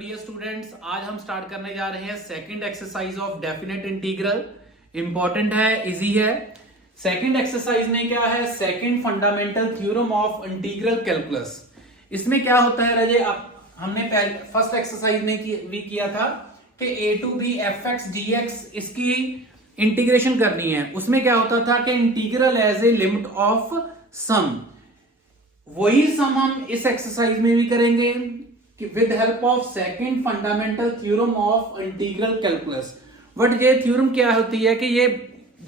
Dear students, आज हम start करने जा रहे हैं second exercise of definite integral. Important है, इजी है। सेकंड एक्सरसाइज में क्या है? Second fundamental theorem of integral calculus. इसमें क्या होता है राजे, हमने पहले फर्स्ट एक्सरसाइज में भी किया था कि a to b f x d x इसकी इंटीग्रेशन करनी है। उसमें क्या होता था कि integral as a limit of sum. वही सम हम इस एक्सरसाइज में भी करेंगे with help of second fundamental theorem of integral calculus. But ये थ्योरम क्या होती है कि ये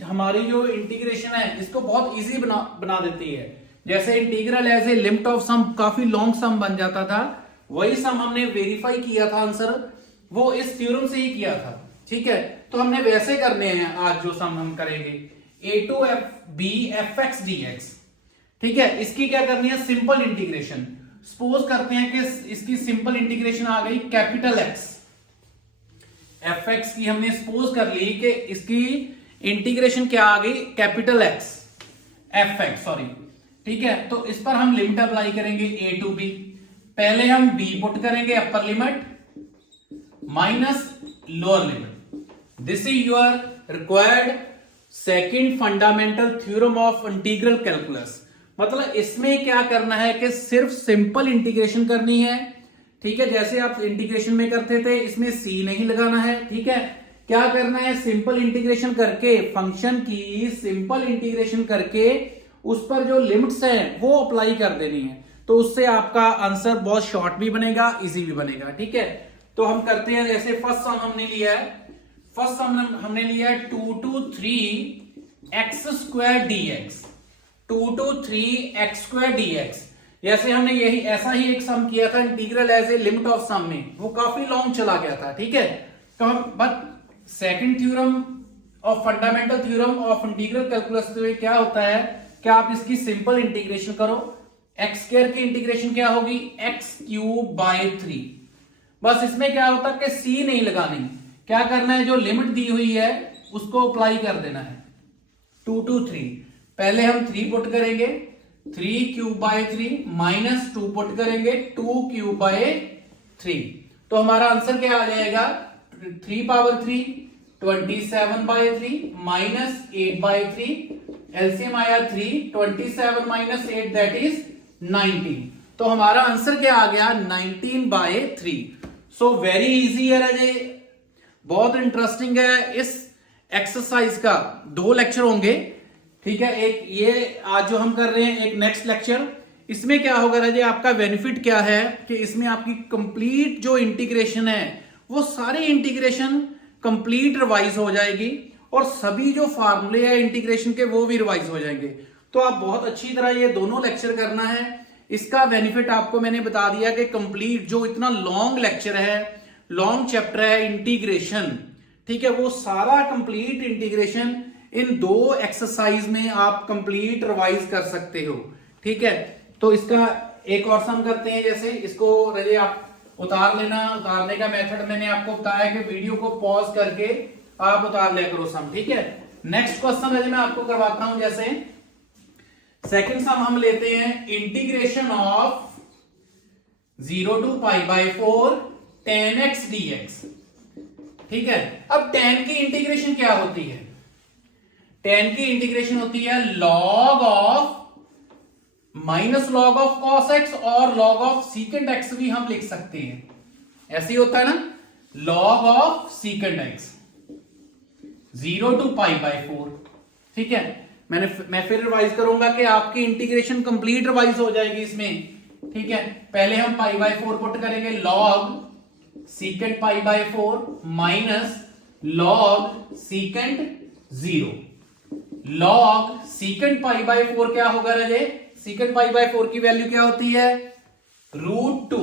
हमारी जो इंटीग्रेशन है इसको बहुत इजी बना देती है। जैसे integral as a limit of sum काफी लॉन्ग सम बन जाता था, वही सम हमने वेरीफाई किया था, आंसर वो इस थ्योरम से ही किया था। ठीक है, तो हमने वैसे करने हैं आज जो सम हम करेंगे a to b f x d x. ठीक है, इसकी क्या करनी है? Simple integration. सपोज करते हैं कि इसकी सिंपल इंटीग्रेशन आ गई कैपिटल एक्स। एफ एक्स की हमने सपोज कर ली कि इसकी इंटीग्रेशन क्या आ गई? Capital x F x, sorry. ठीक है, तो इस पर हम लिमिट अप्लाई करेंगे a टू बी। पहले हम b पुट करेंगे upper limit minus lower limit. This is your required second fundamental theorem of integral calculus. मतलब इसमें क्या करना है कि सिर्फ सिंपल इंटीग्रेशन करनी है। ठीक है, जैसे आप इंटीग्रेशन में करते थे, इसमें c नहीं लगाना है। ठीक है, क्या करना है? सिंपल इंटीग्रेशन करके, फंक्शन की सिंपल इंटीग्रेशन करके उस पर जो लिमिट्स हैं वो अप्लाई कर देनी है। तो उससे आपका आंसर बहुत शॉर्ट भी बनेगा, इजी भी बनेगा। ठीक है, तो हम करते हैं। जैसे फर्स्ट सम हमने लिया है, फर्स्ट सम हमने लिया है 2 to 3 x square d x. 2 to 3 x square d x. जैसे हमने यही ऐसा ही एक सम किया था integral as a limit of sum में, वो काफी लॉन्ग चला गया था। ठीक है, तो हम but second theorem of fundamental theorem of integral calculus में क्या होता है कि आप इसकी सिंपल इंटीग्रेशन करो। एक्स स्क्वायर की इंटीग्रेशन क्या होगी? X cube by 3। बस इसमें क्या होता है कि c नहीं लगानी, क्या करना है? जो लिमिट दी हुई है उसको अप्लाई कर देना है। 2 to 3, पहले हम 3 पुट करेंगे, 3 क्यूब बाय 3 माइनस 2 पुट करेंगे, 2 क्यूब बाय 3। तो हमारा आंसर क्या आ जाएगा? 3 power 3 27 by 3 minus 8 by 3। LCM आया 3, 27 माइनस 8 दैट इज 19। तो हमारा आंसर क्या आ गया? 19 बाय 3। सो वेरी इजी है राजे, बहुत इंटरेस्टिंग है। इस एक्सरसाइज का 2 लेक्चर होंगे। ठीक है, एक ये आज जो हम कर रहे हैं, एक नेक्स्ट लेक्चर। इसमें क्या होगा राजे, आपका बेनिफिट क्या है कि इसमें आपकी कंप्लीट जो इंटीग्रेशन है वो सारी इंटीग्रेशन कंप्लीट रिवाइज हो जाएगी और सभी जो फार्मूले है इंटीग्रेशन के वो भी रिवाइज हो जाएंगे। तो आप बहुत अच्छी तरह ये दोनों लेक्चर करना है। इसका बेनिफिट आपको मैंने बता दिया कि कंप्लीट जो इतना लॉन्ग लेक्चर है, लॉन्ग चैप्टर है इंटीग्रेशन, ठीक है, वो सारा कंप्लीट इंटीग्रेशन इन 2 एक्सरसाइज में आप कंप्लीट रिवाइज कर सकते हो। ठीक है, तो इसका एक और सम करते हैं। जैसे इसको रजे आप उतार लेना। उतारने का मेथड मैंने आपको बताया कि वीडियो को पॉज करके आप उतार लिया करो सम। ठीक है, नेक्स्ट क्वेश्चन रजे मैं आपको करवाता हूं। जैसे सेकंड सम हम लेते हैं, integration of 0 to pi by 4 tan x dx। ठीक है, अब tan की इंटीग्रेशन क्या होती है? tan की इंटीग्रेशन होती है log of minus log of cos x और log ऑफ secant x भी हम लिख सकते हैं। ऐसे ही होता है ना, log of secant x 0 to pi by 4। ठीक है, मैं फिर रिवाइज करूंगा कि आपकी इंटीग्रेशन कंप्लीट रिवाइज हो जाएगी इसमें। ठीक है, पहले हम पाई बाय 4 पुट करेंगे, log secant pi by 4 minus log secant 0। log secant pi by 4 क्या होगा रजे? secant पाई बाय 4 की वैल्यू क्या होती है? √2।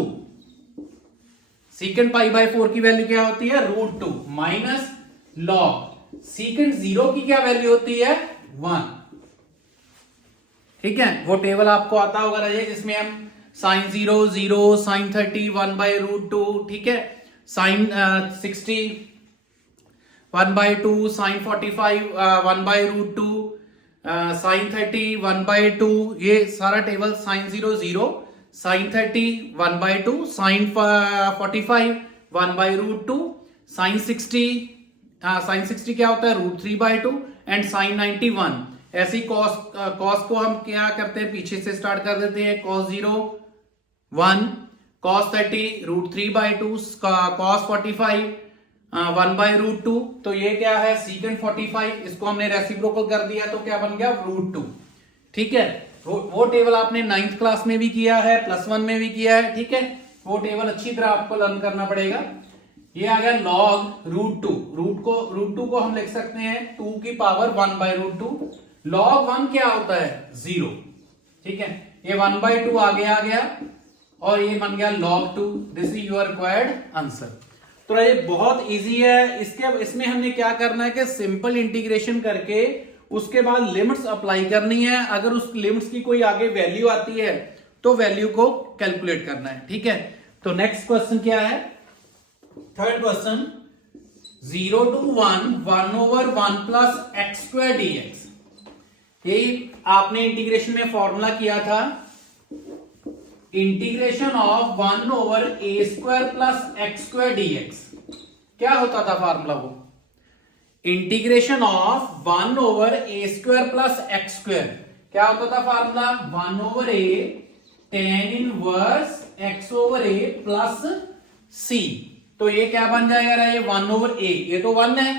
secant पाई बाय 4 की वैल्यू क्या होती है? √2 माइनस log secant 0 की क्या वैल्यू होती है? 1। ठीक है, वो टेबल आपको आता होगा रहे जिसमें हम sin 0 0, sin 30 1 बाय √2, ठीक है, sin 60 1 by 2, sin 45 1 by √2, sin 30 1 by 2। ये सारा table sin 0 0, sin 30 1 by 2, sin 45 1/√2, sin 60 क्या होता है √3/2 एंड sin 90 1। ऐसी cos को हम क्या करते हैं, पीछे से स्टार्ट कर देते हैं, cos 0 1, cos 30 √3/2, cos 45 1/√2। तो ये क्या है secant 45, इसको हमने रेसिप्रोकल कर दिया तो क्या बन गया √2। ठीक है, वो टेबल आपने 9th क्लास में भी किया है, +1 में भी किया है। ठीक है, वो टेबल अच्छी तरह आपको लर्न करना पड़ेगा। ये आ गया log √2, √2 को हम लिख सकते हैं 2 की पावर 1/√2। log 1 क्या होता है 0। ठीक है, ये 1/2 आगे आ गया और ये बन गया log 2। This is your required answer. तो ये बहुत इजी है। इसमें हमने क्या करना है कि सिंपल इंटीग्रेशन करके उसके बाद लिमिट्स अप्लाई करनी है। अगर उस लिमिट्स की कोई आगे वैल्यू आती है तो वैल्यू को कैलकुलेट करना है। ठीक है, तो नेक्स्ट क्वेश्चन क्या है, third question, 0 to 1 1/1 plus x² dx। यही आपने इंटीग्रेशन में फॉर्मूला किया था, integration of 1/a² plus x² dx। क्या होता था फॉर्मूला वो, integration of 1/a² plus x²। क्या होता था formula 1/a tan inverse x/a plus c। तो ये क्या बन जाएगा, ये 1/a, ये तो 1 है,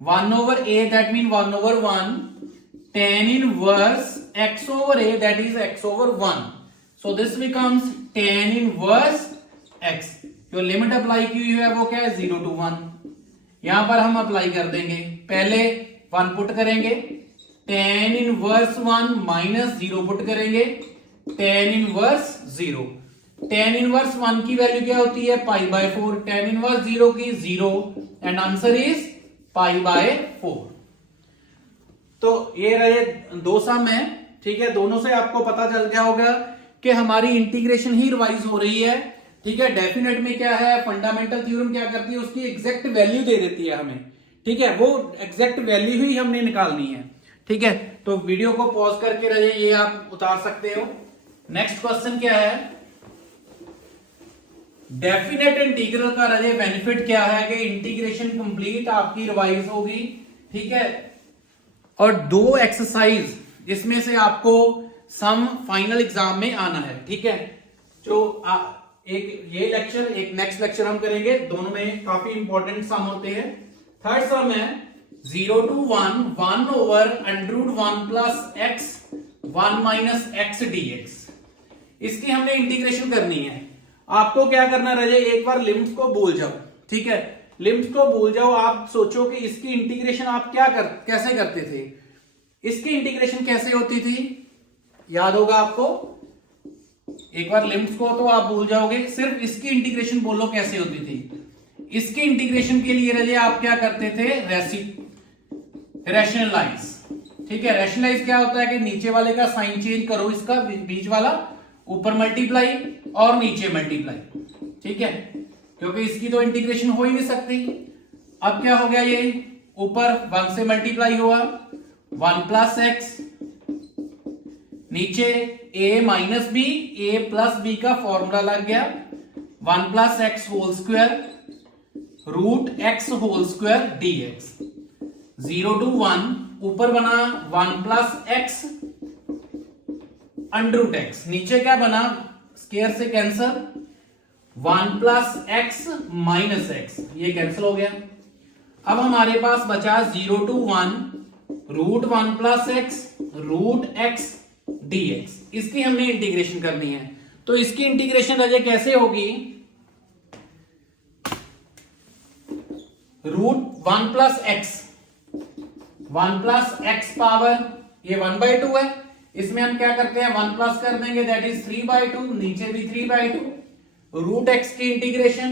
1/a that mean 1/1 tan inverse x/a that is x/1। So this becomes tan inverse x। जो लिमिट अप्लाई की हुई है वो क्या है 0 to 1। यहां पर हम अप्लाई कर देंगे, पहले 1 पुट करेंगे, tan इनवर्स 1 माइनस 0 पुट करेंगे, tan इनवर्स 0। tan इनवर्स 1 की वैल्यू क्या होती है π/4, tan इनवर्स 0 की 0 एंड आंसर इज π/4। तो ये रहे दो सम है। ठीक है, दोनों से आपको पता चल गया होगा कि हमारी इंटीग्रेशन ही रिवाइज हो रही है। ठीक है, डेफिनेट में क्या है, फंडामेंटल थ्योरम क्या करती है, उसकी एग्जैक्ट वैल्यू दे देती है हमें। ठीक है, वो एग्जैक्ट वैल्यू ही हमने निकालनी है। ठीक है, तो वीडियो को पॉज करके रहिए, ये आप उतार सकते हो। नेक्स्ट क्वेश्चन क्या है, डेफिनेट इंटीग्रल का रहे बेनिफिट क्या है कि इंटीग्रेशन कंप्लीट आपकी रिवाइज होगी। ठीक है, और 2 एक्सरसाइज जिसमें से आपको सम फाइनल एग्जाम में आना है। ठीक है, जो एक ये लेक्चर, एक नेक्स्ट लेक्चर हम करेंगे, दोनों में काफी इंपॉर्टेंट सम होते हैं। थर्ड सम है 0 to 1 1/√1 plus x 1 minus x dx। इसकी हमने इंटीग्रेशन करनी है। आपको क्या करना रहे, एक बार लिमिट्स को भूल जाओ। ठीक है, लिमिट्स को भूल जाओ, आप सोचो कि इसकी इंटीग्रेशन आप कैसे करते थे, इसकी इंटीग्रेशन कैसे होती थी, याद होगा आपको। एक बार लिमिट्स को तो आप भूल जाओगे, सिर्फ इसकी इंटीग्रेशन बोलो कैसे होती थी। इसकी इंटीग्रेशन के लिए रजे आप क्या करते थे, रैशनलाइज। ठीक है, रैशनलाइज क्या होता है कि नीचे वाले का साइन चेंज करो, इसका बीच वाला ऊपर मल्टीप्लाई और नीचे मल्टीप्लाई। ठीक है, क्योंकि इसकी तो इंटीग्रेशन हो ही नहीं सकती। अब क्या हो गया, ये ऊपर 1 से मल्टीप्लाई हुआ 1 plus x, नीचे a minus b, a plus b का फॉर्मूला लग गया 1 plus x whole square √x whole square dx। 0 to 1 ऊपर बना 1 plus x √x, नीचे क्या बना, स्क्वायर से cancel 1 plus x minus x, ये कैंसिल हो गया। अब हमारे पास बचा 0 to 1 √1 plus x √x dx। इसकी हमने इंटीग्रेशन करनी है। तो इसकी इंटीग्रेशन अजय कैसे होगी, √1 plus x 1 plus x power, ये 1/2 है, इसमें हम क्या करते हैं 1 प्लस कर देंगे, दैट इज 3/2, नीचे भी 3/2। √x की इंटीग्रेशन,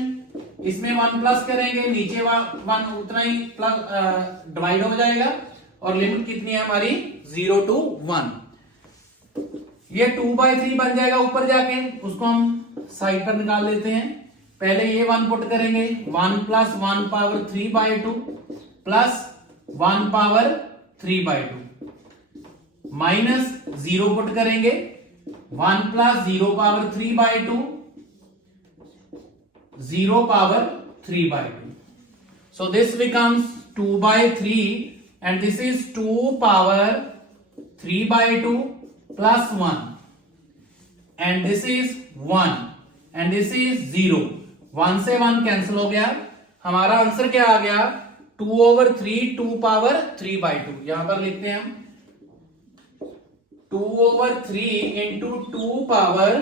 इसमें 1 प्लस करेंगे, नीचे 1 उतना ही प्लस डिवाइड हो जाएगा, और लिमिट कितनी है हमारी 0 to 1। ये 2/3 बन जाएगा ऊपर जाके, उसको हम साइड पर निकाल लेते हैं। पहले ये 1 पुट करेंगे, 1 plus 1 power 3/2 plus 1 power 3/2 minus 0 put करेंगे, 1 plus 0 power 3/2 0 power 3/2. So this becomes 2/3 and this is 2 power 3/2 plus 1 and this is 1 and this is 0. 1 से 1 कैंसिल हो गया. हमारा आंसर क्या आ गया? 2/3 2 पावर 3/2. यहां पर लिखते हैं हम 2/3 इंटू 2 पावर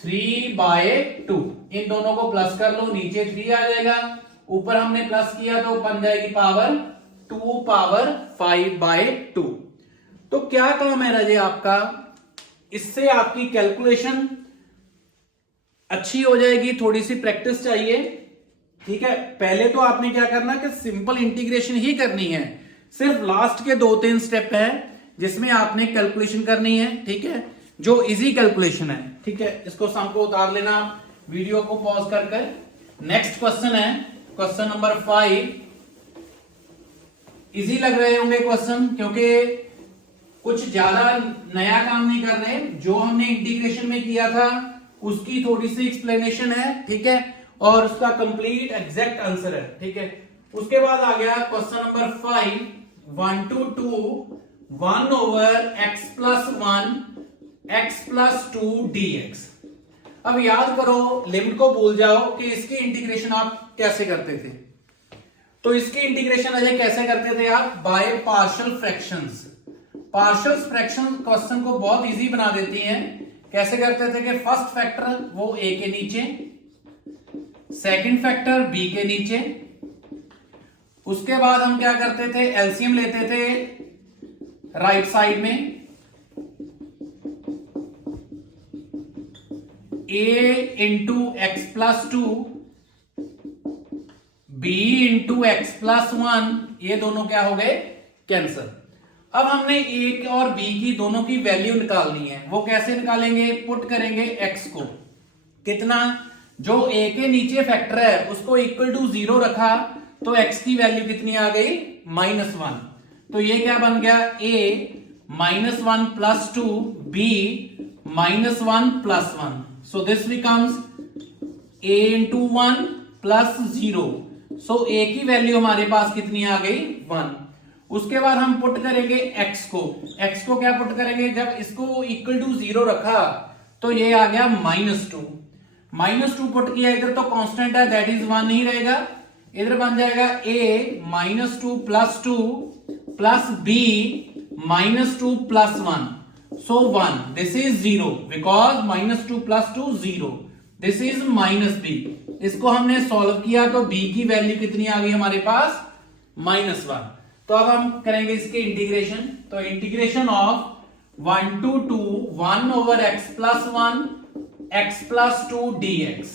3/2. इन दोनों को प्लस कर लो, नीचे 3 आ जाएगा, ऊपर हमने प्लस किया तो बन जाएगी पावर 2 पावर 5/2. तो क्या काम है राजे आपका? इससे आपकी कैलकुलेशन अच्छी हो जाएगी. थोड़ी सी प्रैक्टिस चाहिए. ठीक है, पहले तो आपने क्या करना कि सिंपल इंटीग्रेशन ही करनी है. सिर्फ लास्ट के 2-3 स्टेप है जिसमें आपने कैलकुलेशन करनी है. ठीक है, जो इजी कैलकुलेशन है. ठीक है, इसको सम को उतार लेना, वीडियो को पॉज कर. नेक्स्ट क्वेश्चन है क्वेश्चन नंबर 5. इजी लग रहे होंगे क्वेश्चन, क्योंकि कुछ ज्यादा नया काम नहीं कर रहे. जो हमने इंटीग्रेशन में किया था उसकी थोड़ी सी एक्सप्लेनेशन है. ठीक है, और उसका कंप्लीट एग्जैक्ट आंसर है. ठीक है, उसके बाद आ गया question number 5. 1 to 2 1 over x plus 1 x plus 2 dx. अब याद करो, लिमिट को भूल जाओ कि इसकी इंटीग्रेशन आप कैसे करते थे. तो इसकी इंटीग्रेशन अजय कैसे करते थे आप? By partial fractions. Partial fraction question को बहुत इजी बना देती हैं. कैसे करते थे कि फर्स्ट फैक्टर वो a के नीचे, सेकंड फैक्टर b के नीचे. उसके बाद हम क्या करते थे? एलसीएम लेते थे राइट साइड में. a into x plus 2 b into x plus 1, ये दोनों क्या हो गए? कैंसल. अब हमने a और b की दोनों की वैल्यू निकालनी है. वो कैसे निकालेंगे? पुट करेंगे x को. कितना? जो a के नीचे फैक्टर है उसको इक्वल टू 0 रखा तो x की वैल्यू कितनी आ गई? -1. तो ये क्या बन गया? a -1 plus 2 b -1 plus 1. So this becomes a into 1 plus 0. So a की वैल्यू हमारे पास कितनी आ गई? 1. उसके बाद हम पुट करेंगे x को. x को क्या पुट करेंगे? जब इसको इक्वल टू 0 रखा तो ये आ गया -2. -2 पुट किया, इधर तो कांस्टेंट है दैट इज 1 ही रहेगा. इधर बन जाएगा a -2 plus 2 plus b -2 plus 1. So 1. This is 0 because -2 plus 2 0. This is -b. इसको हमने सॉल्व किया तो b की वैल्यू कितनी आ गई हमारे पास? -1. तो अब हम करेंगे इसके इंटीग्रेशन. तो integration of 1 to 2 1 over x plus 1 x plus 2 dx.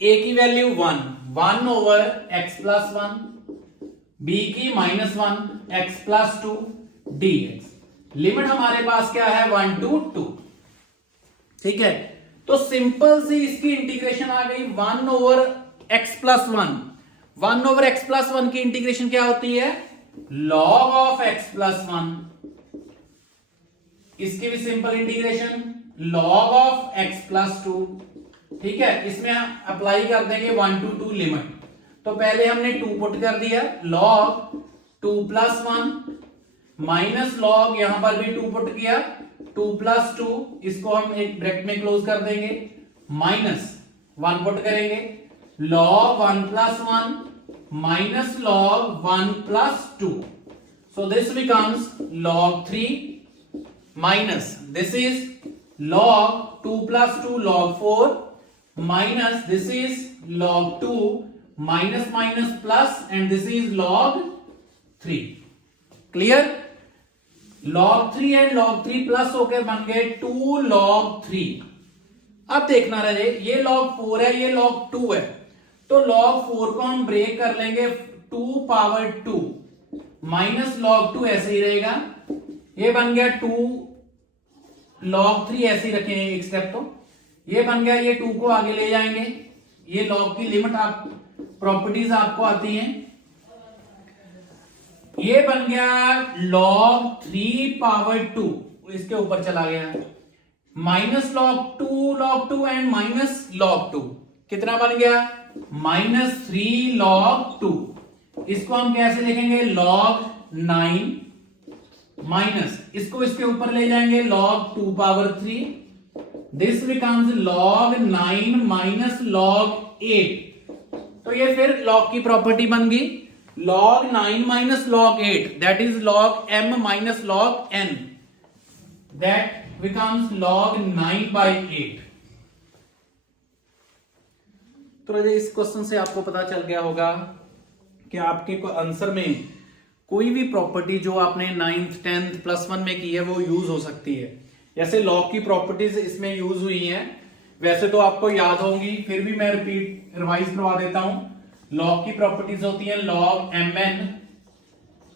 a की value 1 over x plus 1, b की -1 x plus 2 dx. लिमिट हमारे पास क्या है? 1 to 2. ठीक है, तो सिंपल सी इसकी इंटीग्रेशन आ गई 1 over x plus 1. 1 over x plus 1 की इंटीग्रेशन क्या होती है? log of x plus 1. इसकी भी simple integration log of x plus 2. ठीक है, इसमें हम अप्लाई कर देंगे 1 to 2 लिमिट. तो पहले हमने 2 पुट कर दिया, log 2 plus 1 माइनस log, यहां पर भी 2 पुट किया, 2 plus 2, इसको हम एक ब्रैकेट में क्लोज कर देंगे, माइनस 1 पुट करेंगे, log 1 plus 1 minus log 1 plus 2. So this becomes log 3 minus this is log 2 plus 2 log 4 minus this is log 2 minus minus plus and this is log 3. Clear? log 3 and log 3 plus होके बन गए 2 log 3. अब देखना रहे, ये log 4 है, ये log 2 है, तो log 4 को हम ब्रेक कर लेंगे 2 पावर 2 माइनस log 2 ऐसे ही रहेगा. ये बन गया 2 log 3 ऐसे ही रखेंगे एक स्टेप. तो ये बन गया, ये 2 को आगे ले जाएंगे, ये log की लिमिट आप प्रॉपर्टीज आपको आती हैं. ये बन गया log 3 पावर 2, इसके ऊपर चला गया -log 2 एंड -log 2 कितना बन गया? -3 log 2। इसको हम कैसे लिखेंगे? log 9 माइनस इसको इसके ऊपर ले जाएंगे log 2 power 3, this becomes log 9 minus log 8। तो ये फिर log की प्रॉपर्टी बन गई, log 9 minus log 8 that is log m minus log n, that becomes log 9/8। तो राजा इस क्वेश्चन से आपको पता चल गया होगा कि आपके आंसर में कोई भी प्रॉपर्टी जो आपने 9th 10th +1 में की है वो यूज हो सकती है। जैसे लॉग की प्रॉपर्टीज इसमें यूज हुई हैं, वैसे तो आपको याद होंगी, फिर भी मैं रिवाइज करवा देता हूं। लॉग की प्रॉपर्टीज होती हैं log mn,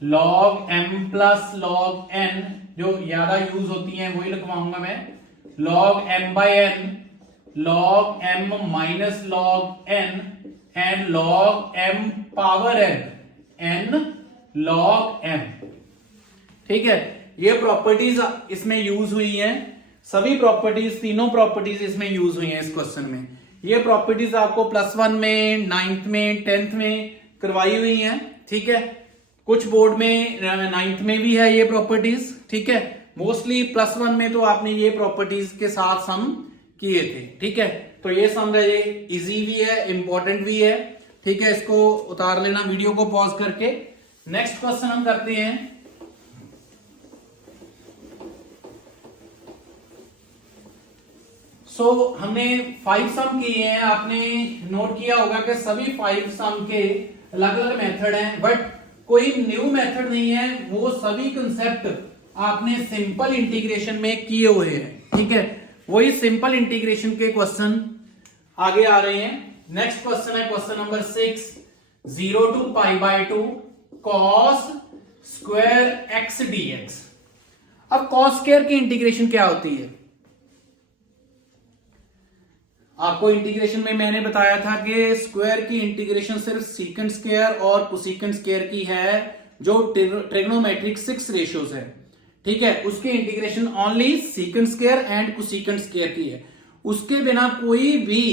log m plus log n, जो ज्यादा यूज होती हैं वही लिखवाऊंगा मैं, log m/n, log m minus log n and log m power n log m। ठीक है, ये प्रॉपर्टीज इसमें यूज हुई हैं, सभी प्रॉपर्टीज, तीनों प्रॉपर्टीज इसमें यूज हुई हैं इस क्वेश्चन में। ये प्रॉपर्टीज आपको +1 में, 9th में, 10th में करवाई हुई हैं। ठीक है, कुछ बोर्ड में 9th में भी है ये प्रॉपर्टीज। ठीक है, मोस्टली +1 में तो आपने ये प्रॉपर्टीज के साथ सम किए थे। ठीक है, तो ये सम ये इजी भी है, इंपॉर्टेंट भी है। ठीक है, इसको उतार लेना वीडियो को पॉज करके। नेक्स्ट क्वेश्चन हम करते हैं। हमने 5 सम किए हैं, आपने नोट किया होगा कि सभी 5 सम के अलग अलग मेथड हैं, बट कोई न्यू मेथड नहीं है, वो सभी कंसेप्ट आपने सिंपल इंटीग्रेशन में किए हुए हैं। ठीक है, वही सिंपल इंटीग्रेशन के क्वेश्चन आगे आ रहे हैं। नेक्स्ट क्वेश्चन है question number 6, 0 to π/2 cos square x dx। अब cos स्क्वायर की इंटीग्रेशन क्या होती है? आपको इंटीग्रेशन में मैंने बताया था कि स्क्वायर की इंटीग्रेशन सिर्फ सीकेंट स्क्वायर और कोसेकेंट स्क्वायर की है, जो ट्रिग्नोमेट्रिक 6 रेशियोज है। ठीक है, उसकी integration only secant square and cosecant square की है। उसके बिना कोई भी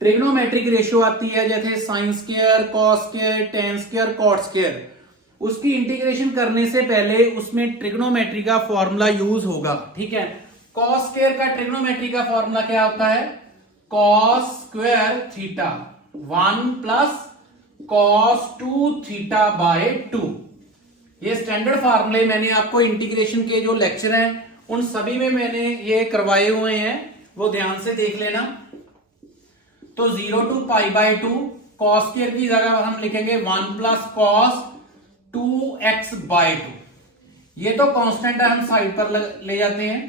ट्रिग्नोमेट्रिक रेशियो आती है, जैसे sine square, cos square, tan square, cot square, उसकी इंटीग्रेशन करने से पहले उसमें ट्रिग्नोमेट्री का फॉर्मूला यूज होगा। ठीक है, कॉस स्क्वायर का ट्रिग्नोमेट्री का फॉर्मूला क्या होता है? Cos square theta 1 plus cos 2 थीटा/2। ये स्टैंडर्ड फार्मूले मैंने आपको इंटीग्रेशन के जो लेक्चर हैं उन सभी में मैंने ये करवाए हुए हैं, वो ध्यान से देख लेना। तो 0 to π/2 कॉस स्क्वायर की जगह हम लिखेंगे 1 प्लस कॉस 2x/2। ये तो कांस्टेंट है, हम साइड पर ले जाते हैं,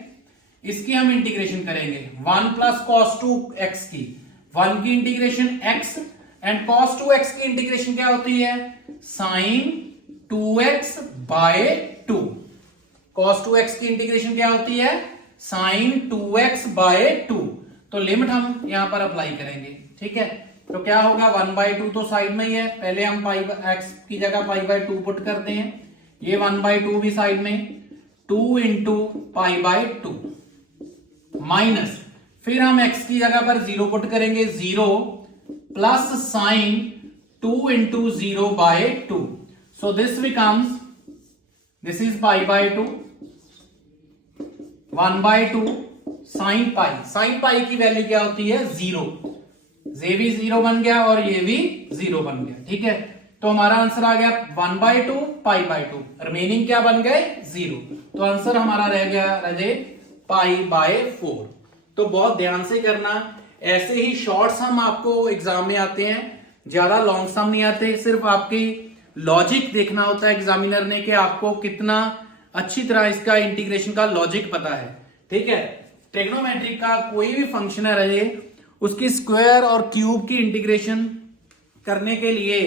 इसकी हम इंटीग्रेशन करेंगे 1 प्लस कॉस 2x की, 1 की इंटीग्रेशन x एंड कॉस 2x की इंटीग्रेशन क्या होती है? Sign 2x/2। कॉस 2x की इंटीग्रेशन क्या होती है? Sign 2x/2। तो लिमिट हम यहां पर अप्लाई करेंगे। ठीक है, तो क्या होगा? 1/2 तो साइड में ही है, पहले हम x की जगह π/2 पुट करते हैं, ये 1/2 भी साइड में, 2 इंटू π/2 माइनस, फिर हम x की जगह पर 0 पुट करेंगे, 0 plus sine 2 into 0/2। So this becomes, this is π/2, 1/2 sine pi. Sine pi की वैल्यू क्या होती है? 0। ये भी 0 बन गया और ये भी 0 बन गया। ठीक है, तो हमारा आंसर आ गया 1/2 π/2, रिमेनिंग क्या बन गए? 0। तो आंसर हमारा रह गया राजे π/4। तो बहुत ध्यान से करना, ऐसे ही शॉर्ट सम आपको एग्जाम में आते हैं, ज्यादा लॉन्ग सम नहीं आते। सिर्फ आपकी लॉजिक देखना होता है एग्जामिनर ने कि आपको कितना अच्छी तरह इसका इंटीग्रेशन का लॉजिक पता है। ठीक है, ट्रिग्नोमेट्रिक का कोई भी फंक्शन है रहे, उसकी स्क्वायर और क्यूब की इंटीग्रेशन करने के लिए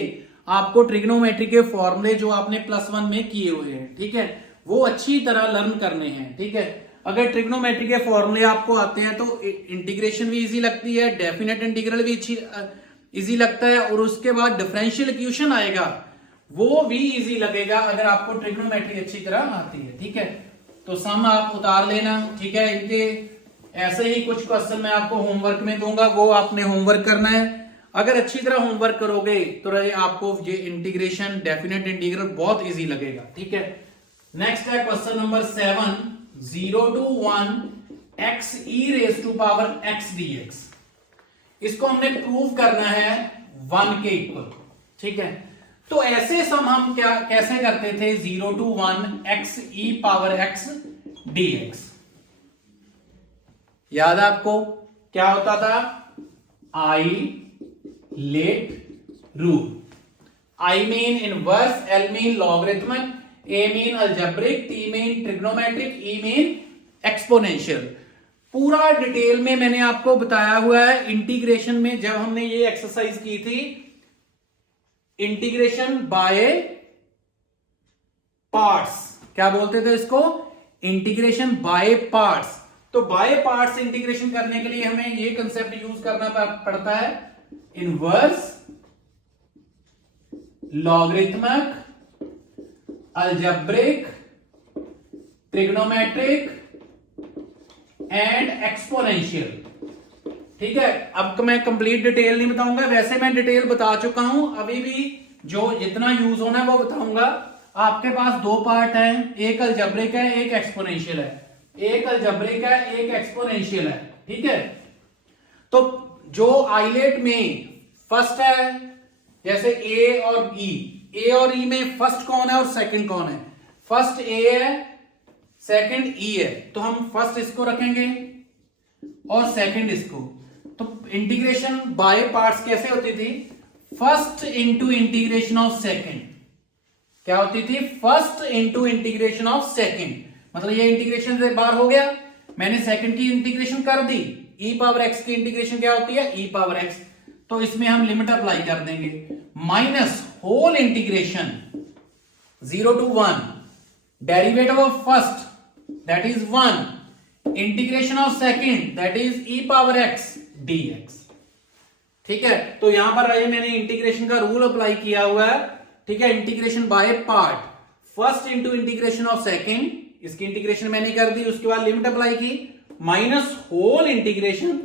आपको ट्रिग्नोमेट्री के फॉर्मूले जो आपने +1 में किए हुए हैं, ठीक है, वो अच्छी तरह लर्न करने हैं। ठीक है, अगर ट्रिग्नोमेट्री के फॉर्मूले आपको आते हैं तो इंटीग्रेशन भी इजी लगती है, डेफिनेट इंटीग्रल भी इजी लगता है, और उसके बाद डिफरेंशियल इक्वेशन आएगा वो भी इजी लगेगा अगर आपको ट्रिग्नोमेट्री अच्छी तरह आती है। ठीक है, तो सम आप उतार लेना। ठीक है, इनके ऐसे ही कुछ क्वेश्चन मैं आपको होमवर्क में दूंगा, वो आपने होमवर्क करना है। अगर अच्छी तरह होमवर्क करोगे तो आपको ये इंटीग्रेशन डेफिनेट इंटीग्रल बहुत इजी लगेगा, ठीक है। नेक्स्ट है question number 7, 0 to 1 x e raised to power x dx। इसको हमने प्रूव करना है 1 के इक्वल, ठीक है। तो ऐसे सम हम क्या कैसे करते थे, 0 to 1 x e power x dx। याद है आपको क्या होता था, I let rule. I mean inverse, L mean logarithmic, A mean algebraic, T mean trigonometric, E mean exponential. पूरा डिटेल में मैंने आपको बताया हुआ है इंटीग्रेशन में। जब हमने ये एक्सरसाइज की थी इंटीग्रेशन बाय पार्ट्स, क्या बोलते थे इसको, इंटीग्रेशन बाय पार्ट्स। तो बाय पार्ट्स इंटीग्रेशन करने के लिए हमें ये कंसेप्ट यूज करना पड़ता है, inverse, logarithmic, algebraic, trigonometric and exponential. ठीक है, अब मैं कंप्लीट डिटेल नहीं बताऊंगा, वैसे मैं डिटेल बता चुका हूं, अभी भी जो जितना यूज होना है वो बताऊंगा। आपके पास दो पार्ट हैं, एक अलजेब्रिक है एक एक्सपोनेंशियल है, एक अलजेब्रिक है एक एक्सपोनेंशियल है, ठीक है। तो जो आइलेट में फर्स्ट है, जैसे ए और ई, ए और ई में फर्स्ट कौन है और सेकंड कौन है, फर्स्ट ए है सेकंड ई है, तो हम फर्स्ट इसको रखेंगे और सेकंड इसको। तो इंटीग्रेशन बाय पार्ट्स कैसे होती थी, first into integration of second, क्या होती थी, first into integration of second. मतलब ये इंटीग्रेशन से बाहर हो गया, मैंने सेकंड की इंटीग्रेशन कर दी, ई पावर एक्स की इंटीग्रेशन क्या होती है, ई पावर एक्स। तो इसमें हम लिमिट अप्लाई कर देंगे, minus whole integration 0 to 1 derivative of first that is 1 integration of second that is e power x dx। ठीक है, तो यहां पर आइए मैंने इंटीग्रेशन का रूल अप्लाई किया हुआ है, ठीक है। Integration by part, first into integration of second, इसकी इंटीग्रेशन मैंने कर दी, उसके बाद लिमिट अप्लाई की, minus whole integration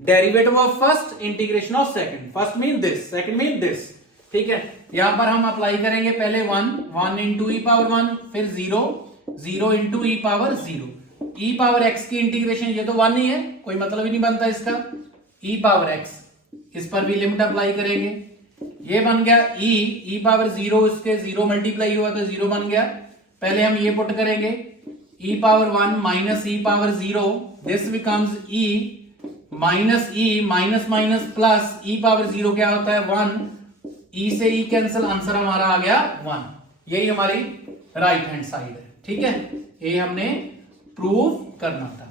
derivative of first integration of second, first mean this, second mean this, ठीक है। यहां पर हम अप्लाई करेंगे पहले 1 इंटू ई पावर 1, फिर 0 इंटू ई पावर 0, ई पावर एक्स की इंटीग्रेशन, ये तो 1 ही है, कोई मतलब ही नहीं बनता इसका, ई पावर एक्स, इस पर भी लिमिट अप्लाई करेंगे, ये बन गया ई पावर 0, इसके 0 मल्टीप्लाई हुआ तो 0 बन गया। पहले हम ये पुट करेंगे, e power 1 minus e power 0, this becomes e minus e, minus minus plus, e power 0 क्या होता है 1, ई से ई कैंसिल, आंसर हमारा आ गया 1। यही हमारी राइट हैंड साइड है, ठीक है, ये हमने प्रूव करना था।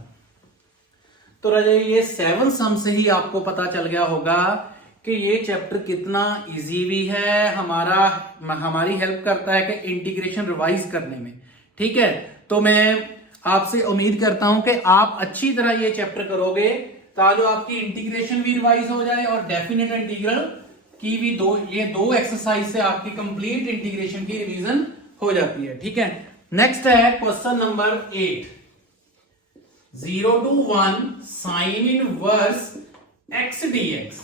तो राजा ये 7 सम से ही आपको पता चल गया होगा कि ये चैप्टर कितना इजी भी है, हमारी हेल्प करता है कि इंटीग्रेशन रिवाइज करने में, ठीक है। तो मैं आपसे उम्मीद करता हूं कि आप अच्छी तरह ये चैप्टर करोगे ताकि आपकी इंटीग्रेशन भी रिवाइज हो जाए और डेफिनेट इंटीग्रल की भी ये दो एक्सरसाइज से आपकी कंप्लीट इंटीग्रेशन की रिवीजन हो जाती है, ठीक है। नेक्स्ट है question number 8, 0 to 1 sign inverse x dx।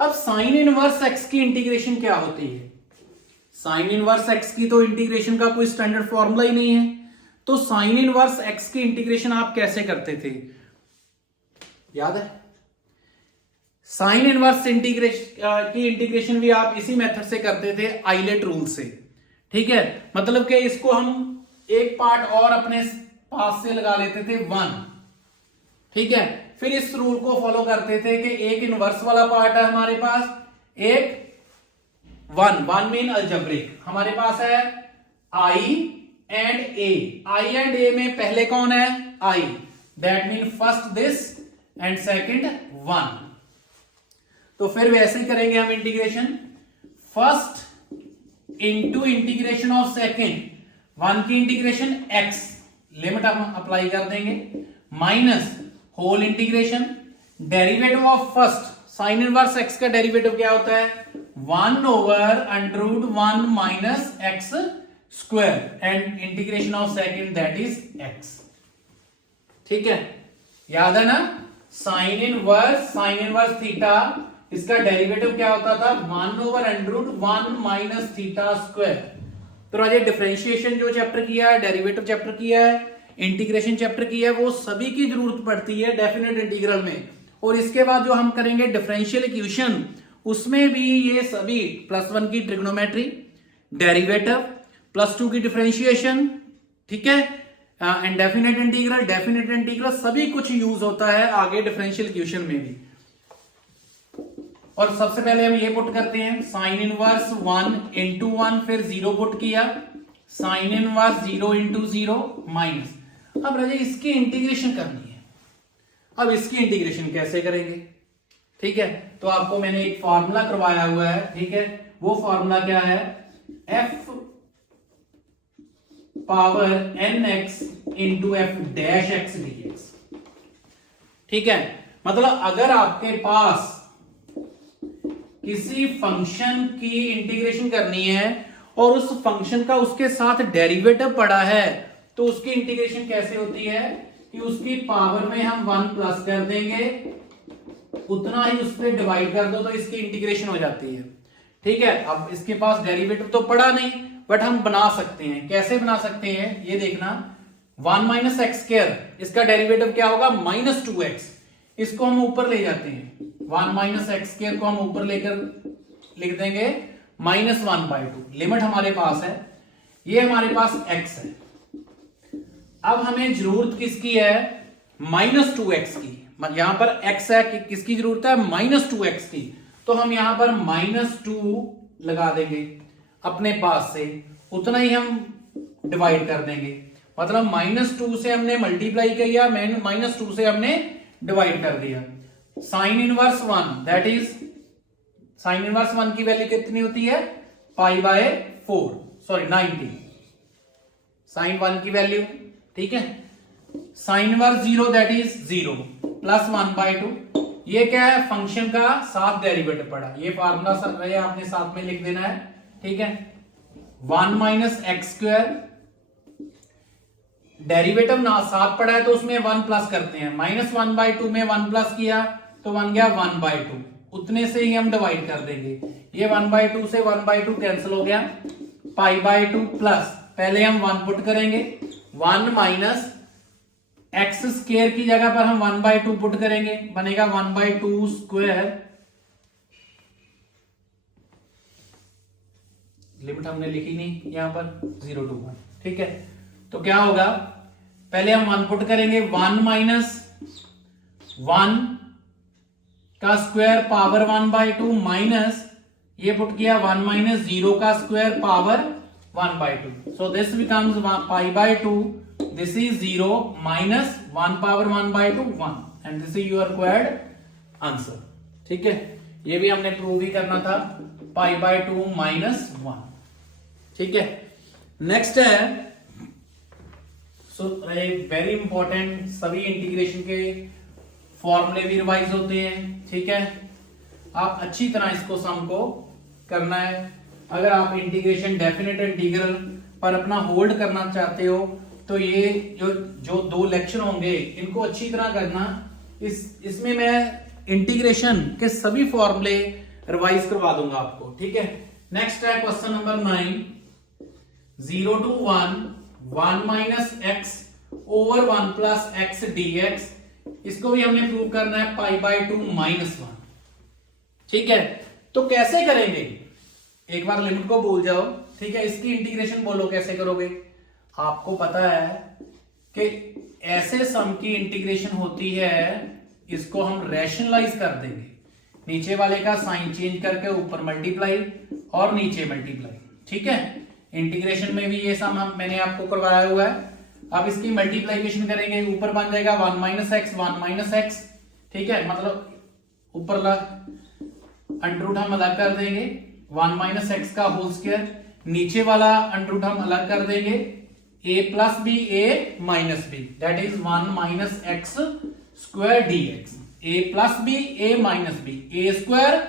अब साइन इनवर्स x की इंटीग्रेशन क्या होती है, साइन इनवर्स x की तो इंटीग्रेशन का कोई स्टैंडर्ड फॉर्मूला ही नहीं है, तो साइन इनवर्स x की इंटीग्रेशन आप कैसे करते थे, याद है, साइन इनवर्स की इंटीग्रेशन भी आप इसी मेथड से करते थे, आइलेट रूल से, ठीक है। मतलब कि इसको हम एक पार्ट और अपने पास से लगा लेते थे 1, ठीक है, फिर इस रूल को फॉलो करते थे कि एक इनवर्स वाला पार्ट है हमारे पास, एक 1 मीन अलजेब्रिक, हमारे पास है आई एंड ए, आई एंड ए में पहले कौन है, I, that mean first this and second 1। तो फिर वैसे ही करेंगे हम integration, first into integration of second, 1 की इंटीग्रेशन x, लिमिट हम अप्लाई कर देंगे, minus whole integration derivative of first, sine inverse x का डेरिवेटिव क्या होता है 1 over under 1 minus x square, and integration of second that is x, ठीक है। याद है ना, साइन इनवर्स थीटा, इसका डेरिवेटिव क्या होता था 1/√1 माइनस थीटा स्क्वायर। तो राजे डिफरेंशिएशन जो चैप्टर किया है, डेरिवेटिव चैप्टर किया है, इंटीग्रेशन चैप्टर किया है, वो सभी की जरूरत पड़ती है डेफिनेट इंटीग्रल में। और इसके बाद जो हम करेंगे डिफरेंशियल इक्वेशन, उसमें भी ये सभी +1 की ट्रिग्नोमेट्री, डेरिवेटिव, +2 की डिफरेंशिएशन, ठीक है, एंड डेफिनेट इंटीग्रल सभी कुछ यूज होता है आगे डिफरेंशियल इक्वेशन में भी। और सबसे पहले हम ये पुट करते हैं साइन इनवर्स 1 इंटू 1, फिर 0 पुट किया, साइन इनवर्स 0 इंटू 0 माइनस। अब राजा इसकी इंटीग्रेशन करनी है। अब इसकी इंटीग्रेशन कैसे करेंगे, ठीक है, तो आपको मैंने एक फॉर्मूला करवाया हुआ है, ठीक है, वो फॉर्मूला क्या है, f power nx into f dash x dx, ठीक है। मतलब अगर आपके पास किसी फंक्शन की इंटीग्रेशन करनी है और उस फंक्शन का उसके साथ डेरिवेटिव पड़ा है, तो उसकी इंटीग्रेशन कैसे होती है कि उसकी पावर में हम 1 प्लस कर देंगे, उतना ही उस पर डिवाइड कर दो तो इसकी इंटीग्रेशन हो जाती है, ठीक है। अब इसके पास डेरिवेटिव तो पड़ा नहीं, बट हम बना सकते हैं। कैसे बना सकते हैं ये देखना, 1 माइनस एक्स स्क्वायर, इसका डेरिवेटिव क्या होगा -2x, इसको हम ऊपर ले जाते हैं, 1 माइनस एक्स स्क्वायर को हम ऊपर लेकर लिख देंगे -1/2। लिमिट हमारे पास है, ये हमारे पास x है। अब हमें जरूरत किसकी है, -2x की, यहां पर x है, किसकी जरूरत है -2x की, तो हम यहां पर -2 लगा देंगे अपने पास से, उतना ही हम डिवाइड कर देंगे। मतलब -2 से हमने मल्टीप्लाई किया, -2 से हमने डिवाइड कर दिया। Sine inverse 1 that is, sine inverse 1 की वैल्यू कितनी होती है π/4, सॉरी 90, साइन 1 की वैल्यू, ठीक है। Sine inverse 0 that is 0 plus 1/2, ये क्या है फंक्शन का साथ डेरिवेटिव पड़ा, ये फार्मूला आपने साथ में लिख देना है, ठीक है। 1 माइनस एक्स स्क्वायर, डेरिवेटिव ना साथ पड़ा है तो उसमें 1 प्लस करते हैं, -1/2 में 1 प्लस किया तो बन गया 1/2, उतने से ही हम डिवाइड कर देंगे। ये 1/2 से 1/2 कैंसिल हो गया, π/2 प्लस, पहले हम 1 पुट करेंगे, 1 माइनस एक्स स्क्वायर की जगह पर हम 1/2 पुट करेंगे, बनेगा 1/2 स्क्वायर, लिमिट हमने लिखी नहीं यहां पर 0 to 1, ठीक है। तो क्या होगा, पहले हम 1 पुट करेंगे, 1 माइनस 1 का स्क्वायर पावर 1/2 माइनस ये पुट किया 1 माइनस 0 का square power 1/2, so this becomes π/2, this is 0 minus 1 power 1/2 1, and this is your required answer, ठीक है। ये भी हमने प्रूव ही करना था, π/2 माइनस 1, ठीक है। नेक्स्ट है, सो वेरी इंपॉर्टेंट, सभी इंटीग्रेशन के फॉर्मूले भी रिवाइज होते हैं, ठीक है। आप अच्छी तरह इसको सम को करना है। अगर आप इंटीग्रेशन डेफिनेट इंटीग्रल पर अपना होल्ड करना चाहते हो तो ये जो 2 लेक्चर होंगे इनको अच्छी तरह करना। इसमें मैं इंटीग्रेशन के सभी फॉर्मूले रिवाइज करवा दूंगा आपको, ठीक है। नेक्स्ट है question number 9, 0 to 1 1 minus x over 1 plus x dx, इसको भी हमने प्रूव करना है π/2 माइनस 1, ठीक है। तो कैसे करेंगे, एक बार लिमिट को भूल जाओ, ठीक है। इसकी इंटीग्रेशन बोलो कैसे करोगे। आपको पता है कि ऐसे सम की इंटीग्रेशन होती है, इसको हम रैशनलाइज कर देंगे, नीचे वाले का साइन चेंज करके ऊपर मल्टीप्लाई और नीचे मल्टीप्लाई, ठीक है। इंटीग्रेशन में भी ये सम मैंने आपको करवाया हुआ है। अब इसकी मल्टीप्लीकेशन करेंगे, ऊपर बन जाएगा 1 माइनस एक्स 1 माइनस एक्स, ठीक है। मतलब ऊपर अंडर हम अलग कर देंगे, 1 माइनस एक्स का होल स्क्वायर, नीचे वाला अंडर हम अलग कर देंगे, a plus b a minus b, that is 1 minus x square dx, a plus b a minus b, a square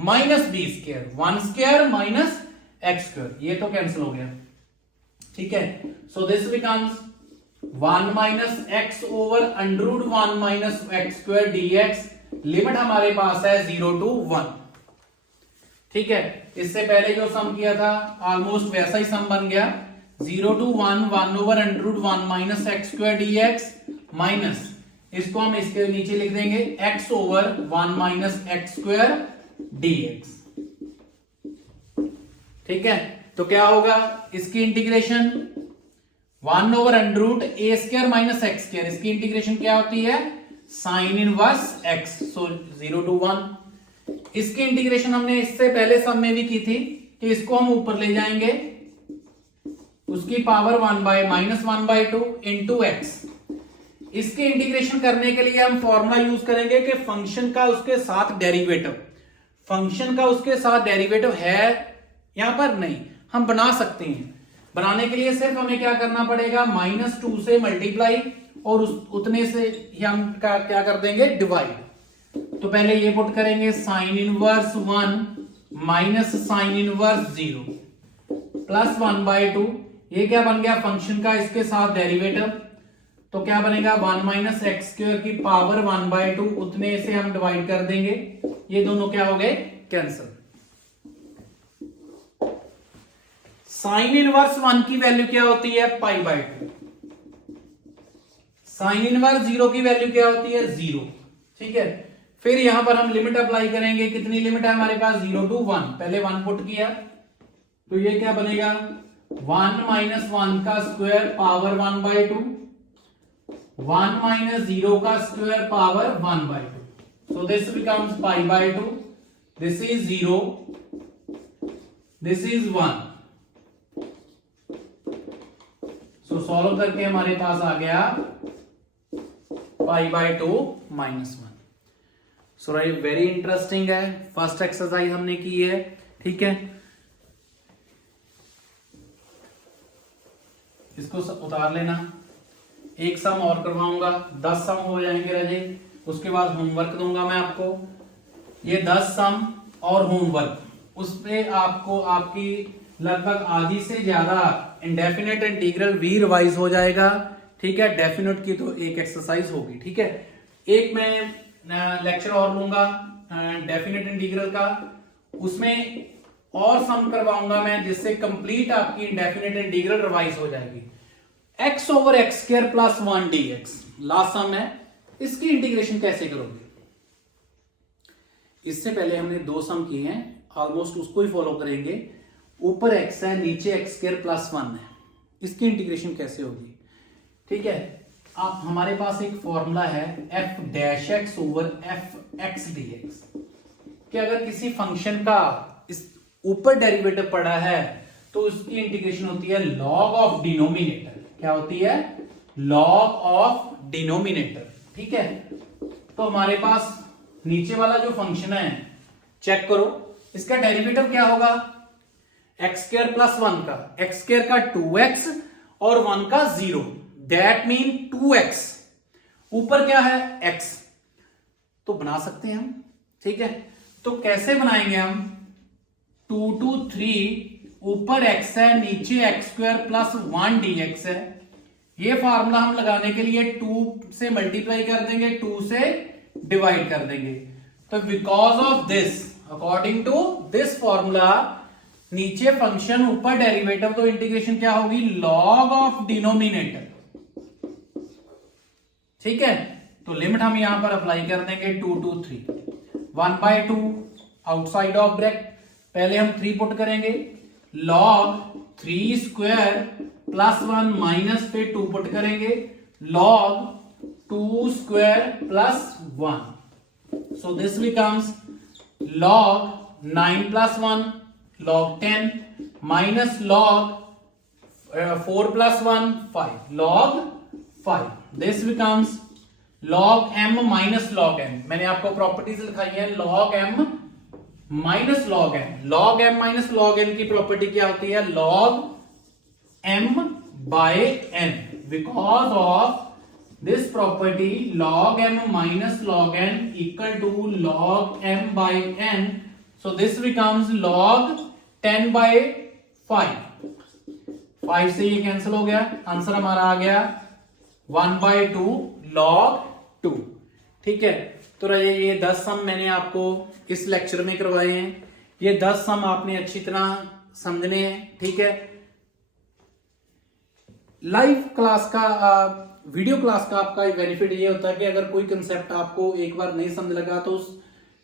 minus b square, 1 square minus x square, ये तो cancel हो गया, ठीक है। So this becomes 1 minus x over under 1 minus x square dx। Limit हमारे पास है 0 to 1। ठीक है, इससे पहले जो सम किया था ऑलमोस्ट वैसा ही सम बन गया। 0 to 1 1 over under 1 minus x square dx minus इसको हम इसके नीचे लिख देंगे x over 1 minus x square dx। ठीक है, तो क्या होगा इसकी इंटीग्रेशन 1 ओवर अंडर रूट ए स्क्वायर माइनस एक्स स्क्वायर। इसकी इंटीग्रेशन क्या होती है sign inverse x, so 0 to 1। इसकी इंटीग्रेशन हमने इससे पहले सम में भी की थी कि इसको हम ऊपर ले जाएंगे, उसकी power 1 bye minus 1/2 into x. इसके इंटीग्रेशन करने के लिए हम फॉर्मूला यूज करेंगे कि फंक्शन का उसके साथ डेरिवेटिव, फंक्शन का उसके साथ डेरिवेटिव है यहां पर नहीं, हम बना सकते हैं। बनाने के लिए सिर्फ हमें क्या करना पड़ेगा -2 से मल्टीप्लाई और उतने से ही हम क्या कर देंगे डिवाइड। तो पहले ये पुट करेंगे sine inverse 1 minus sine inverse 0 plus 1/2। ये क्या बन गया फंक्शन का इसके साथ डेरिवेटिव। तो क्या बनेगा 1 माइनस एक्स स्क्वायर की पावर 1/2, उतने से हम डिवाइड कर देंगे। ये दोनों क्या हो गए कैंसिल। साइन इनवर्स 1 की वैल्यू क्या होती है π/2। साइन इनवर्स 0 की वैल्यू क्या होती है 0। ठीक है, फिर यहां पर हम लिमिट अप्लाई करेंगे। कितनी लिमिट है हमारे पास 0 to 1। पहले 1 पुट किया तो ये क्या बनेगा 1 माइनस 1 का स्क्वायर पावर 1/2, 1 माइनस 0 का square power 1/2। So this becomes π/2, this is 0, this is 1। So solve करके हमारे पास आ गया π/2 -1। सो वेरी इंटरेस्टिंग है। फर्स्ट एक्सरसाइज हमने की है। ठीक है, इसको उतार लेना। एक सम और करवाऊंगा, 10 सम हो जाएंगे रजे। उसके बाद होमवर्क दूंगा मैं आपको। ये 10 सम और होमवर्क, उस पे आपको आपकी लगभग आधी से ज्यादा इंडेफिनेट इंटीग्रल भी रिवाइज हो जाएगा। ठीक है, डेफिनेट की तो एक एक्सरसाइज होगी। ठीक है, एक मैं लेक्चर और लूंगा डेफिनेट इंटीग्रल का, उसमें और सम करवाऊंगा मैं, जिससे कंप्लीट आपकी इंडेफिनेट इंटीग्रल रिवाइज हो जाएगी। x over x square plus 1 dx last sum है। इसकी इंटीग्रेशन कैसे करोगे? इससे पहले हमने 2 सम किए हैं, ऑलमोस्ट उसको ही फॉलो करेंगे। ऊपर x है, नीचे एक्स स्क्वायर प्लस 1 है। इसकी इंटीग्रेशन कैसे होगी? ठीक है, आप हमारे पास एक फॉर्मूला है f dash x over F x dx कि अगर किसी फंक्शन का इस ऊपर डेरिवेटिव पड़ा है तो उसकी इंटीग्रेशन होती है लॉग ऑफ डिनोमिनेटर। क्या होती है? Log of denominator. ठीक है, तो हमारे पास नीचे वाला जो फंक्शन है चेक करो, इसका डेरिवेटिव क्या होगा एक्स स्क्वायर प्लस 1 का, एक्स स्क्वायर का 2x और 1 का 0, दैट मीन 2x। ऊपर क्या है x, तो बना सकते हैं हम। ठीक है, तो कैसे बनाएंगे हम? 2 to 3 ऊपर x है, नीचे एक्स स्क्वायर प्लस 1 dx है। ये फार्मूला हम लगाने के लिए 2 से मल्टीप्लाई कर देंगे, 2 से डिवाइड कर देंगे। तो because of this, according to this formula, नीचे फंक्शन ऊपर डेरिवेटिव, तो इंटीग्रेशन क्या होगी लॉग ऑफ डिनोमिनेटर। ठीक है, तो लिमिट हम यहां पर अप्लाई कर देंगे 2 to 3, 1/2 आउटसाइड ऑफ ब्रैकेट। पहले हम 3 पुट करेंगे, लॉग 3 स्क्वायर प्लस 1 माइनस पे 2 पुट करेंगे, log 2 square plus 1। So this becomes log 9 plus 1 log 10 minus log 4 plus 1 5 log 5। This becomes log m minus log n। मैंने आपको properties लिखाई है log m minus log n। log m minus log n की property क्या होती है? log m by n। Because of this property log m minus log n equal to log m by n। So this becomes log 10 by 5। 5 से ये cancel हो गया, answer हमारा आ गया 1/2 log 2। ठीक है, तो ये 10 सम मैंने आपको इस लेक्चर में करवाए हैं। ये 10 सम आपने अच्छी तरह समझने हैं। ठीक है, लाइव क्लास का वीडियो क्लास का आपका बेनिफिट ये होता है कि अगर कोई कंसेप्ट आपको एक बार नहीं समझ लगा तो उस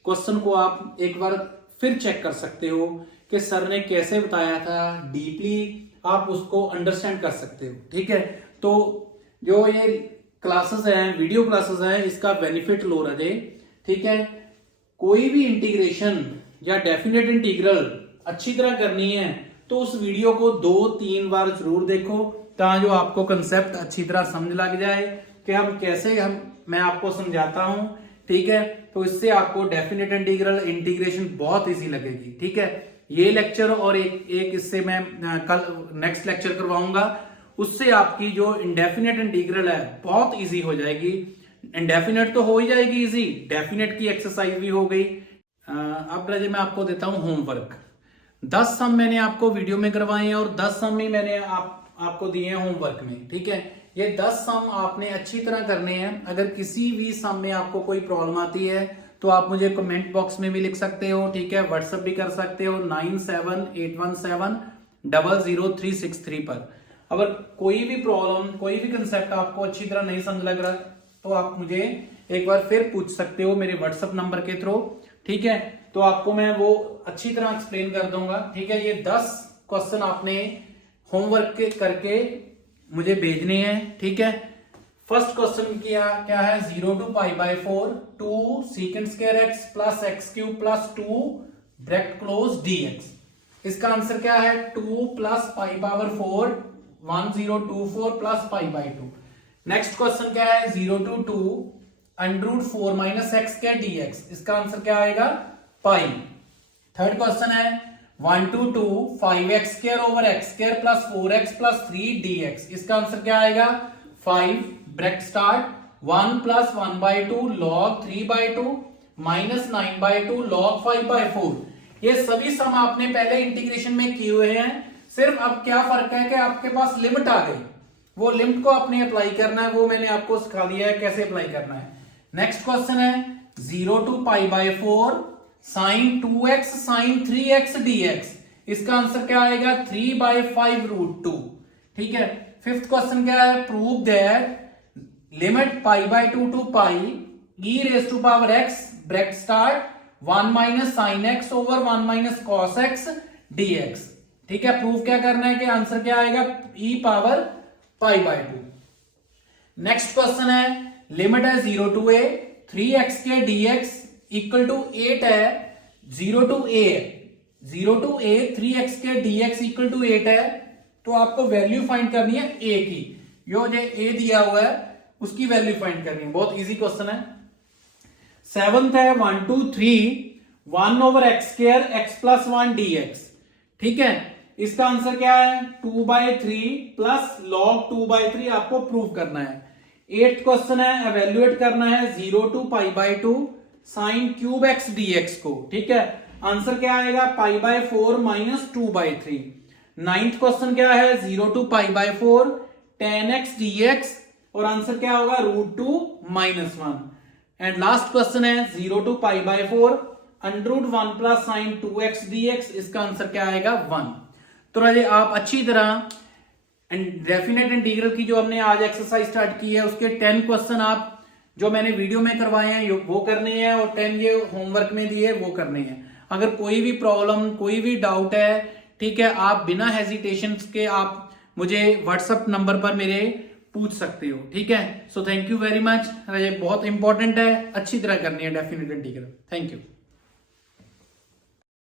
क्वेश्चन को आप एक बार फिर चेक कर सकते हो कि सर ने कैसे बताया था, डीपली आप उसको अंडरस्टैंड कर सकते हो। ठीक है, तो जो ये क्लासेस हैं, वीडियो क्लासेस हैं, इसका बेनिफिट लो रहे। ठीक है, कोई भी इंटीग्रेशन या डेफिनेट इंटीग्रल अच्छी तरह करनी है तो उस वीडियो को 2-3 बार जरूर देखो, ताकि जो आपको कंसेप्ट अच्छी तरह समझ लग जाए कि मैं आपको समझाता हूं। ठीक है, तो इससे आपको डेफिनेट इंटीग्रल इंटीग्रेशन बहुत इजी लगेगी। ठीक है, ये लेक्चर और एक इससे मैं कल नेक्स्ट लेक्चर करवाऊंगा, उससे आपकी जो इंडेफिनेट इंटीग्रल है बहुत इजी हो जाएगी। इंडेफिनेट तो हो ही जाएगी इजी, डेफिनेट की एक्सरसाइज भी हो गई। अब रजे मैं आपको देता हूं होमवर्क। 10 सम मैंने आपको वीडियो में करवाए हैं और 10 सम ही मैंने आपको दिए हैं होमवर्क में। ठीक है, ये 10 सम आपने अच्छी तरह करने हैं। अगर किसी भी सम में आपको कोई प्रॉब्लम आती है तो आप मुझे कमेंट बॉक्स में भी लिख सकते हो। ठीक है, व्हाट्सएप भी कर सकते हो 9781700363 पर। अगर कोई भी प्रॉब्लम, कोई भी कंसेप्ट आपको अच्छी तरह नहीं समझ लग रहा तो आप मुझे एक बार फिर पूछ सकते हो मेरे व्हाट्सएप नंबर के थ्रू। ठीक है, तो आपको मैं वो अच्छी तरह एक्सप्लेन कर दूंगा। ठीक है, ये 10 क्वेश्चन आपने होमवर्क करके मुझे भेजने हैं। ठीक है, फर्स्ट क्वेश्चन क्या है, 0 to π/4 2 secant square x plus x cube plus 2 bracket close dx। इसका आंसर क्या है, 2 plus π/4 1024 plus π/2। नेक्स्ट क्वेश्चन क्या है, 0 to 2 √4 - x square dx। इसका आंसर क्या आएगा, पाई। थर्ड क्वेश्चन है 1 to 2 5x square over x square plus 4x plus 3 dx। इसका आंसर क्या आएगा, 5 bracket start 1 plus 1/2 log 3/2 minus 9/2 log 5/4। ये सभी सम आपने पहले इंटीग्रेशन में किए हुए हैं। सिर्फ अब क्या फर्क है कि आपके पास लिमिट आ गई, वो लिमिट को आपने अप्लाई करना है, वो मैंने आपको सिखा दिया है कैसे अप्लाई करना है। नेक्स्ट क्वेश्चन है 0 to π/4 sin 2x sin 3x dx। इसका आंसर क्या आएगा, 3/5√2। ठीक है, फिफ्थ क्वेश्चन क्या है, prove that limit π/2 to π e⁻x bracket start 1 - sin x over 1 - cos x dx। ठीक है, प्रूफ क्या करना है कि आंसर क्या आएगा, e⁻π/2। नेक्स्ट क्वेश्चन है, लिमिट है 0 to a 3x के dx इक्वल टू 8 है, 0 to a 3x के dx इक्वल टू 8 है। तो आपको वैल्यू फाइंड करनी है a की, जो a दिया हुआ है उसकी वैल्यू फाइंड करनी है। बहुत इजी क्वेश्चन है। सेवंथ है 1 to 3 1/x² x plus 1 dx। ठीक है, इसका आंसर क्या है, 2/3 प्लस log 2/3 आपको प्रूव करना है। 8th क्वेश्चन है, एवेल्युएट करना है 0 to π/2 sin cube x dx को। ठीक है, आंसर क्या आएगा, π/4 - 2/3। 9th क्वेश्चन क्या है, 0 to π/4 tan x dx और आंसर क्या होगा, √2 - 1। एंड लास्ट क्वेश्चन है 0 to π/4 √1 plus sin 2x dx। इसका आंसर क्या आएगा, 1। तो राजे आप अच्छी तरह डेफिनेट इंटीग्रल की जो हमने आज एक्सरसाइज स्टार्ट की है उसके 10 क्वेश्चन आप जो मैंने वीडियो में करवाए हैं वो करने हैं और 10 ये होमवर्क में दिए वो करने हैं। अगर कोई भी प्रॉब्लम, कोई भी डाउट है, ठीक है, आप बिना हेजिटेशन के आप मुझे व्हाट्सएप नंबर पर मेरे पूछ सकते हो। ठीक है, so thank you very much. ये बहुत इंपॉर्टेंट है, अच्छी तरह करनी है डेफिनेट इंटीग्रल। Thank you.